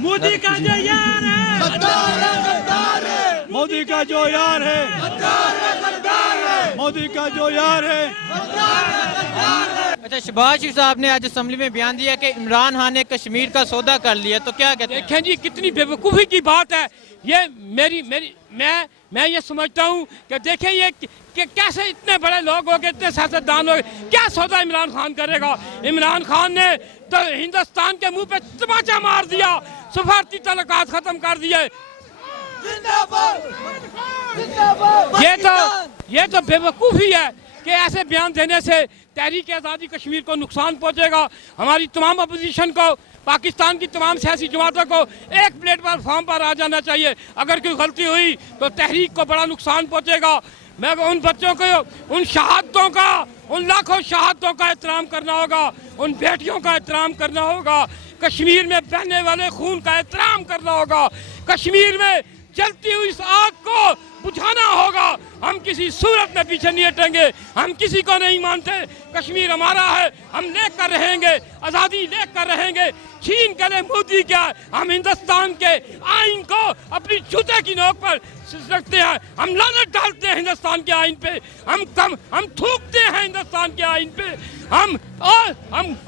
मोदी का जो यार है, मोदी का जो यार है, मोदी का जो यार है। अच्छा, शहबाज शरीफ साहब ने आज असेंबली में बयान दिया कि इमरान खान ने कश्मीर का सौदा कर लिया, तो क्या कहते हैं? देखें जी, कितनी बेवकूफ़ी की बात है ये। मैं ये समझता हूँ कि देखें ये कि कैसे इतने बड़े लोग हो गए, इतने सियासतदान हो गए, क्या सौदा इमरान खान करेगा? इमरान खान ने तो हिंदुस्तान के मुंह पे तमाचा मार दिया, सफारती तल्लुकात खत्म कर दिए। ये तो बेवकूफ़ी है कि ऐसे बयान देने से तहरीक आज़ादी कश्मीर को नुकसान पहुंचेगा। हमारी तमाम अपोजिशन को, पाकिस्तान की तमाम सियासी जमातों को एक प्लेटफॉर्म पर आ जाना चाहिए। अगर कोई गलती हुई तो तहरीक को बड़ा नुकसान पहुंचेगा। मैं उन बच्चों को, उन शहादतों का, उन लाखों शहादतों का एहतराम करना होगा, उन बेटियों का एहतराम करना होगा, कश्मीर में बहने वाले खून का एहतराम करना होगा, कश्मीर में जलती हुई इस आग को बुझाना होगा। हम किसी सूरत में पीछे नहीं हटेंगे, हम किसी को नहीं मानते। कश्मीर हमारा है, हम लेकर रहेंगे, आज़ादी लेकर रहेंगे। छीन कर ले मोदी क्या, हम हिंदुस्तान के आइन को अपनी जूते की नोक पर रखते हैं। हम लानत डालते हैं हिंदुस्तान के आइन पे, हम थूकते हैं हिंदुस्तान के आइन पे। हम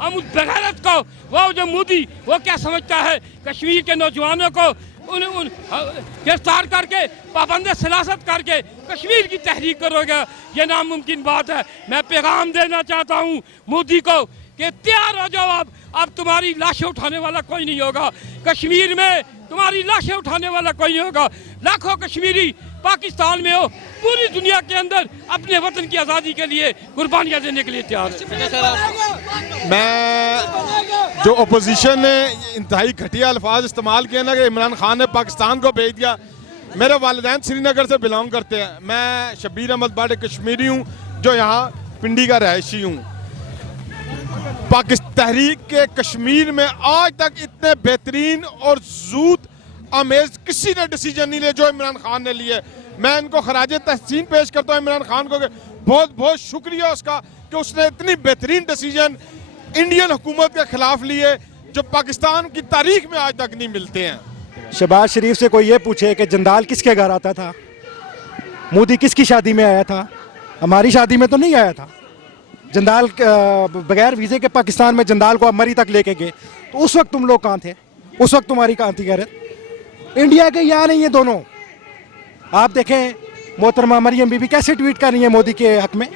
उस बगैरत को, वो जो मोदी, वो क्या समझता है कश्मीर के नौजवानों को गिरफ्तार करके, पाबंद सलासत करके कश्मीर की तहरीक करोगे? ये नामुमकिन बात है। मैं पैगाम देना चाहता हूँ मोदी को कि तैयार हो जाओ, अब तुम्हारी लाशें उठाने वाला कोई नहीं होगा कश्मीर में, तुम्हारी लाशें उठाने वाला कोई नहीं होगा। लाखों कश्मीरी पाकिस्तान में हो, पूरी दुनिया के अंदर अपने वतन की आज़ादी के लिए कुर्बानियाँ देने के लिए तैयार है। मैं जो अपोजिशन ने इंतहाई घटिया अल्फाज इस्तेमाल किए ना कि इमरान खान ने पाकिस्तान को भेज दिया। मेरे वालिदैन श्रीनगर से बिलोंग करते हैं, मैं शब्बीर अहमद बट कश्मीरी हूँ जो यहाँ पिंडी का रहायशी हूँ। तहरीक के कश्मीर में आज तक इतने बेहतरीन और ज़ूद अमेज किसी ने डिसीजन नहीं लिया जो इमरान खान ने लिए। मैं इनको खराज तहसीन पेश करता हूँ इमरान खान को, बहुत बहुत शुक्रिया उसका कि उसने इतनी बेहतरीन डिसीजन इंडियन हुकूमत के खिलाफ लिए जो पाकिस्तान की तारीख में आज तक नहीं मिलते हैं। शहबाज शरीफ से कोई ये पूछे कि जंदाल किसके घर आता था, मोदी किसकी शादी में आया था? हमारी शादी में तो नहीं आया था। जंदाल बगैर वीज़े के पाकिस्तान में जंदाल को अब मरी तक लेके गए, तो उस वक्त तुम लोग कहाँ थे? उस वक्त तुम्हारी कहाँ थी गैरत? इंडिया के यहाँ नहीं है दोनों। आप देखें मोहतरमा मरियम बीबी कैसे ट्वीट कर रही है मोदी के हक में।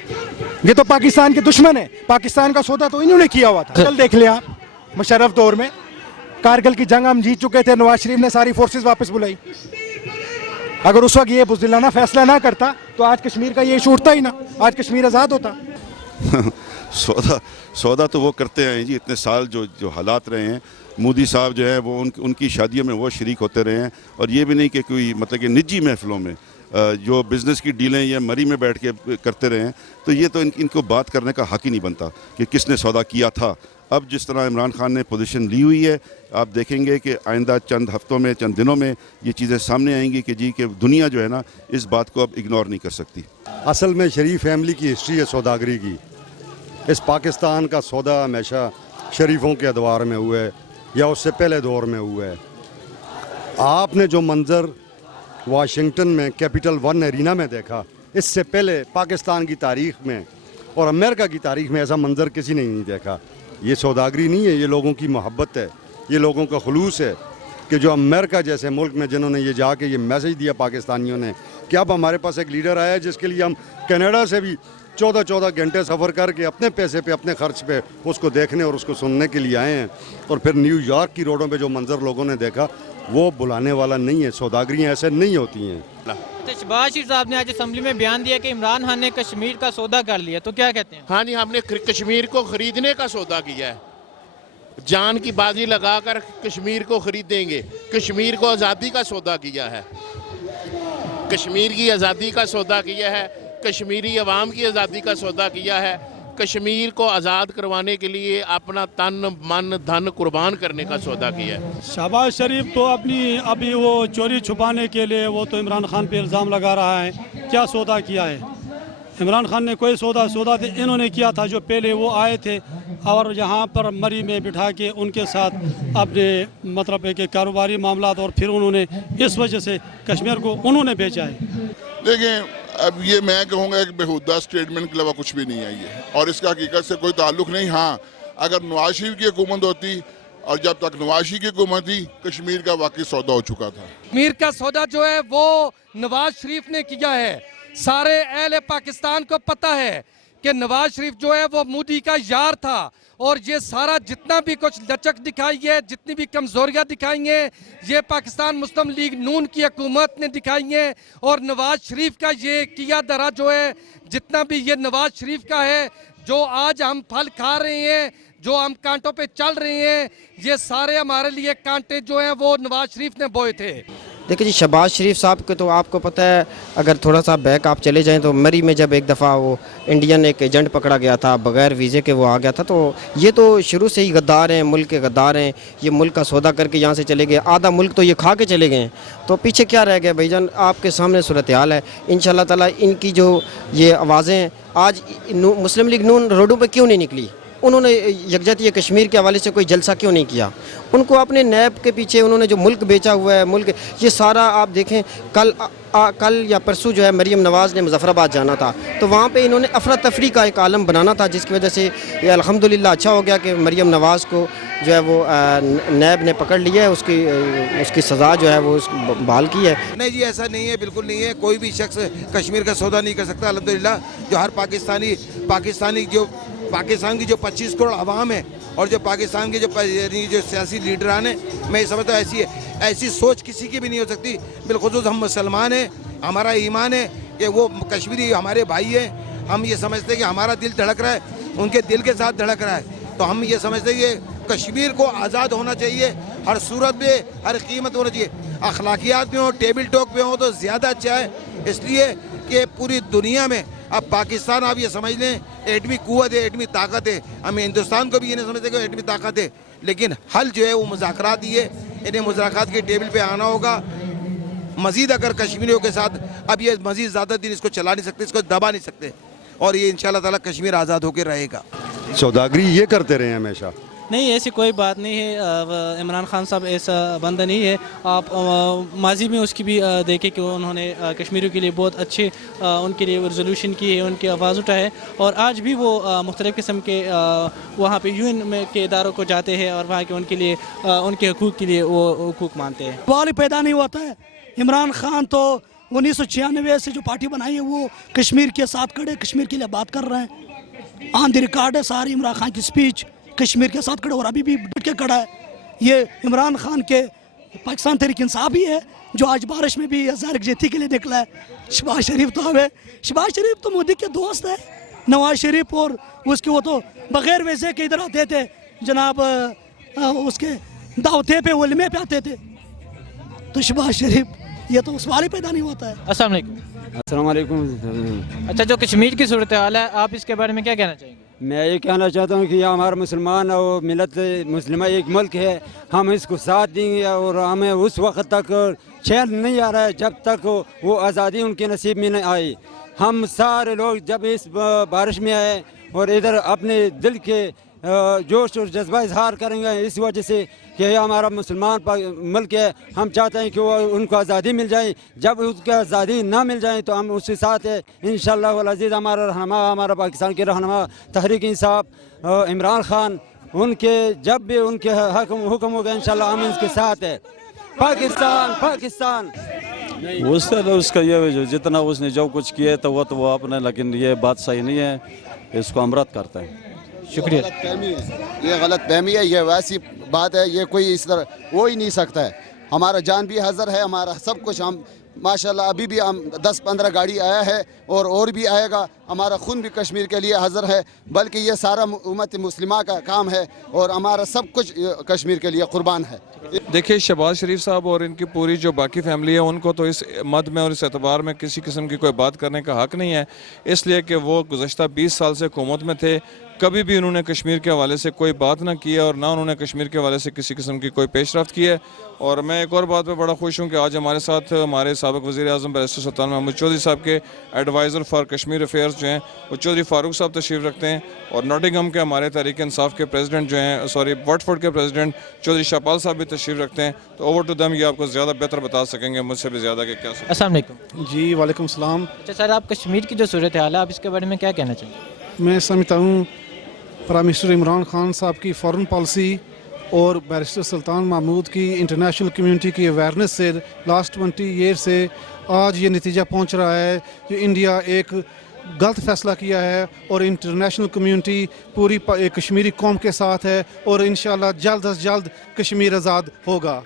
ये तो पाकिस्तान के दुश्मन है, पाकिस्तान का सौदा तो इन्होंने किया हुआ था। कल देख लिया आप, मुशर्रफ दौर में कारगिल की जंग हम जीत चुके थे, नवाज शरीफ ने सारी फोर्सेस वापस बुलाई। अगर उस वक्त ये बुज़दिलाना फैसला ना करता तो आज कश्मीर का ये इशू उठता ही ना, आज कश्मीर आज़ाद होता। सौदा तो वो करते हैं जी, इतने साल जो हालात रहे हैं। मोदी साहब जो है वो उनकी शादियों में वो शरीक होते रहे हैं, और ये भी नहीं कि कोई मतलब कि निजी महफिलों में जो बिज़नेस की डीलें या मरी में बैठ के करते रहे हैं। तो ये तो इनको बात करने का हक़ ही नहीं बनता कि किसने सौदा किया था। अब जिस तरह इमरान खान ने पोजीशन ली हुई है, आप देखेंगे कि आइंदा चंद हफ्तों में, चंद दिनों में ये चीज़ें सामने आएंगी कि जी कि दुनिया जो है ना इस बात को अब इग्नोर नहीं कर सकती। असल में शरीफ फैमिली की हिस्ट्री है सौदागरी की। इस पाकिस्तान का सौदा हमेशा शरीफों के अदवार में हुआ है या उससे पहले दौर में हुआ है। आपने जो मंज़र वाशिंगटन में कैपिटल वन एरिना में देखा, इससे पहले पाकिस्तान की तारीख़ में और अमेरिका की तारीख़ में ऐसा मंज़र किसी ने नहीं देखा। ये सौदागरी नहीं है, ये लोगों की मोहब्बत है, ये लोगों का खुलूस है कि जो अमेरिका जैसे मुल्क में जिन्होंने ये जाके ये मैसेज दिया पाकिस्तानियों ने कि अब हमारे पास एक लीडर आया है जिसके लिए हम कनाडा से भी 14-14 घंटे सफ़र करके अपने पैसे पे, अपने खर्च पे उसको देखने और उसको सुनने के लिए आए हैं। और फिर न्यूयॉर्क की रोडों पे जो मंजर लोगों ने देखा वो बुलाने वाला नहीं है। सौदागरियाँ ऐसे नहीं होती हैं। तो शहबाज शरीफ साहब ने आज असेंबली में बयान दिया कि इमरान खान ने कश्मीर का सौदा कर लिया, तो क्या कहते हैं? हाँ जी, हमने कश्मीर को ख़रीदने का सौदा किया है। जान की बाजी लगाकर कश्मीर को ख़रीदेंगे। कश्मीर को आज़ादी का सौदा किया है, कश्मीर की आज़ादी का सौदा किया है, कश्मीरी अवाम की आज़ादी का सौदा किया है। कश्मीर को आज़ाद करवाने के लिए अपना तन मन धन कुर्बान करने का सौदा किया है। शहबाज शरीफ तो अभी वो चोरी छुपाने के लिए वो तो इमरान खान पे इल्ज़ाम लगा रहा है। क्या सौदा किया है? इमरान खान ने कोई सौदा इन्होंने किया था जो पहले वो आए थे और यहाँ पर मरी में बिठा के उनके साथ अपने मतलब एक कारोबारी मामलात, और फिर उन्होंने इस वजह से कश्मीर को उन्होंने बेचा है। देखें, अब ये मैं कहूँगा एक बेहुदा स्टेटमेंट के अलावा कुछ भी नहीं है ये, और इसका हकीकत से कोई ताल्लुक़ नहीं। हाँ, अगर नवाज शरीफ की हुकूमत होती और जब तक नवाज शरीफ की हुकूमत थी, कश्मीर का वाकई सौदा हो चुका था। कश्मीर का सौदा जो है वो नवाज शरीफ ने किया है। सारे अहले पाकिस्तान को पता है कि नवाज शरीफ जो है वो मोदी का यार था, और ये सारा जितना भी कुछ लचक दिखाई है, जितनी भी कमज़ोरियाँ दिखाई हैं, ये पाकिस्तान मुस्लिम लीग नून की हुकूमत ने दिखाई हैं। और नवाज शरीफ का ये किया धरा जो है, जितना भी ये नवाज शरीफ का है, जो आज हम फल खा रहे हैं, जो हम कांटों पे चल रहे हैं, ये सारे हमारे लिए कांटे जो हैं वो नवाज शरीफ ने बोए थे। देखिए जी, शहबाज शरीफ साहब के तो आपको पता है, अगर थोड़ा सा बैक आप चले जाएं तो मरी में जब एक दफ़ा वो इंडियन एक एजेंट पकड़ा गया था, बगैर वीज़े के वो आ गया था, तो ये तो शुरू से ही गद्दार हैं, मुल्क के गद्दार हैं। ये मुल्क का सौदा करके यहाँ से चले गए, आधा मुल्क तो ये खा के चले गए हैं, तो पीछे क्या रह गया भाईजान? आपके सामने सूरत हाल है। इंशाल्लाह ताला इनकी जो ये आवाज़ें आज मुस्लिम लीग नून रोडों पर क्यों नहीं निकली? उन्होंने यकजहती कश्मीर के हवाले से कोई जलसा क्यों नहीं किया? उनको अपने नैब के पीछे उन्होंने जो मुल्क बेचा हुआ है, मुल्क ये सारा आप देखें, कल या परसों जो है मरीम नवाज़ ने मुजफ्फराबाद जाना था, तो वहाँ पे इन्होंने अफरा तफरी का एक आलम बनाना था, जिसकी वजह से ये अल्हम्दुलिल्लाह अच्छा हो गया कि मरीम नवाज़ को जो है वो नैब ने पकड़ लिया है, उसकी सज़ा जो है वो बहाल की है। नहीं जी, ऐसा नहीं है, बिल्कुल नहीं है। कोई भी शख्स कश्मीर का सौदा नहीं कर सकता। अल्हम्दुलिल्लाह जो हर पाकिस्तान की जो 25 करोड़ आवाम है, और जो पाकिस्तान के जो सियासी लीडरान हैं, मैं ये समझता हूँ ऐसी सोच किसी की भी नहीं हो सकती। बिलखुसूस हम मुसलमान हैं, हमारा ईमान है कि वो कश्मीरी हमारे भाई हैं। हम ये समझते हैं कि हमारा दिल धड़क रहा है, उनके दिल के साथ धड़क रहा है, तो हम ये समझते हैं कि कश्मीर को आज़ाद होना चाहिए, हर सूरत में, हर कीमत होना चाहिए। अखलाकियात में हो, टेबल टॉक में हो तो ज़्यादा अच्छा है, इसलिए कि पूरी दुनिया में अब पाकिस्तान आप ये समझ लें एटमी कुव्वत है, एटमी ताकत है। हम हिंदुस्तान को भी ये नहीं समझते कि एटमी ताकत है, लेकिन हल जो है वो मुज़ाकरात ही है। इन्हें मुज़ाकरात के टेबल पे आना होगा। मज़ीद अगर कश्मीरियों के साथ अब ये मज़ीद ज़्यादा दिन इसको चला नहीं सकते, इसको दबा नहीं सकते, और ये इंशाल्लाह ताला कश्मीर आज़ाद होकर रहेगा। सौदागरी ये करते रहे हमेशा। नहीं, ऐसी कोई बात नहीं है। इमरान खान साहब ऐसा बंदा नहीं है। आप माजी में उसकी भी देखें कि उन्होंने कश्मीरियों के लिए बहुत अच्छे उनके लिए रेजोल्यूशन की है, उनकी आवाज़ उठाए, और आज भी वो मुख्तलिफ़ किस्म के वहाँ पे UN में के इदारों को जाते हैं और वहाँ के उनके लिए उनके हकूक़ के लिए वो हकूक़ मानते हैं। सवाल ही पैदा नहीं होता है। इमरान खान तो 1996 से जो पार्टी बनाई है वो कश्मीर के साथ खड़े, कश्मीर के लिए बात कर रहे हैं। ऑन द रिकॉर्ड है सारी इमरान खान की स्पीच, कश्मीर के साथ खड़े, और अभी भी डट के खड़ा है। ये इमरान खान के पाकिस्तान तहरीक इंसाफ ही है जो आज बारिश में भी ज़ाहिर यकजहती के लिए निकला है। शहबाज शरीफ तो हमें, शहबाज शरीफ तो मोदी के दोस्त है। नवाज शरीफ और उसके वो तो बग़ैर वीज़े के इधर आते थे जनाब, उसके दावते पे वलमे पे आते थे। तो शहबाज शरीफ ये तो सवाल ही पैदा नहीं होता है। अस्सलाम वालेकुम। अस्सलाम वालेकुम। अच्छा, जो कश्मीर की सूरत हाल है, आप इसके बारे में क्या कहना चाहेंगे? मैं ये कहना चाहता हूँ कि हमारा मुसलमान और मिलत मुस्लिमा एक मुल्क है, हम इसको साथ देंगे, और हमें उस वक्त तक चैन नहीं आ रहा है जब तक वो आज़ादी उनके नसीब में नहीं आई। हम सारे लोग जब इस बारिश में आए और इधर अपने दिल के जोश और जज्बा इजहार करेंगे, इस वजह से कि यह हमारा मुसलमान मुल्क है, हम चाहते हैं कि वो उनको आज़ादी मिल जाए। जब उसको आज़ादी ना मिल जाए तो हम उसके साथ है इंशाअल्लाह वल अज़ीज़। हमारा रहनुमा, हमारा पाकिस्तान के रहनुमा तहरीक इंसाफ इमरान खान, उनके जब भी उनके हुक्म होगा इंशाअल्लाह हम इसके साथ है। पाकिस्तान उससे तो उसका ये जितना उसने जो कुछ किया तो वो अपने, लेकिन ये बात सही नहीं है, इसको हम रद्द करते हैं। शुक्रिया। ये गलत फहमी है, ये वैसी बात है, ये कोई इस तरह हो ही नहीं सकता है। हमारा जान भी हाज़िर है, हमारा सब कुछ, हम माशाल्लाह अभी भी हम 10-15 गाड़ी आया है और भी आएगा। हमारा खून भी कश्मीर के लिए हाज़िर है, बल्कि ये सारा उम्मत मुस्लिमा का काम है और हमारा सब कुछ कश्मीर के लिए कुर्बान है। देखिए, शहबाज शरीफ साहब और इनकी पूरी जो बाकी फैमिली है, उनको तो इस मद में और इस एतबार में किसी किस्म की कोई बात करने का हक़ नहीं है, इसलिए कि वो गुज़श्ता 20 साल से हुकूमत में थे। कभी भी उन्होंने कश्मीर के हवाले से कोई बात ना की है और ना उन्होंने कश्मीर के हवाले से किसी किस्म की कोई पेशरफ्त की है। और मैं एक और बात पे बड़ा खुश हूँ कि आज हमारे साथ हमारे साबिक़ वज़ीर आज़म बैरिस्टर सुल्तान महमूद चौधरी साहब के एडवाइज़र फॉर कश्मीर अफेयर्स پاس جو ہیں وہ چودھری فاروق صاحب تشریف رکھتے ہیں، اور ناٹنگھم کے ہمارے تحریک انصاف کے پریزیڈنٹ جو ہیں واٹفورڈ کے پریزیڈنٹ چودھری شاپال صاحب بھی تشریف رکھتے ہیں. تو اوور ٹو دم، یہ آپ کو زیادہ بہتر بتا سکیں گے مجھ سے بھی زیادہ کہ کیا. السلام علیکم. جی وعلیکم السلام. اچھا سر، آپ کشمیر کی جو صورتحال ہے آپ اس کے بارے میں کیا کہنا چاہیں گے؟ میں سمجھتا ہوں پرائم منسٹر عمران خان صاحب کی فارن پالیسی اور بیرسٹر سلطان محمود کی انٹرنیشنل کمیونٹی کی اویئرنیس سے لاسٹ 20 ایئر سے آج یہ نتیجہ پہنچ رہا ہے کہ انڈیا ایک غلط فیصلہ کیا ہے اور انٹرنیشنل کمیونٹی پوری کشمیری قوم کے ساتھ ہے، اور انشاءاللہ جلد از جلد کشمیر آزاد ہوگا.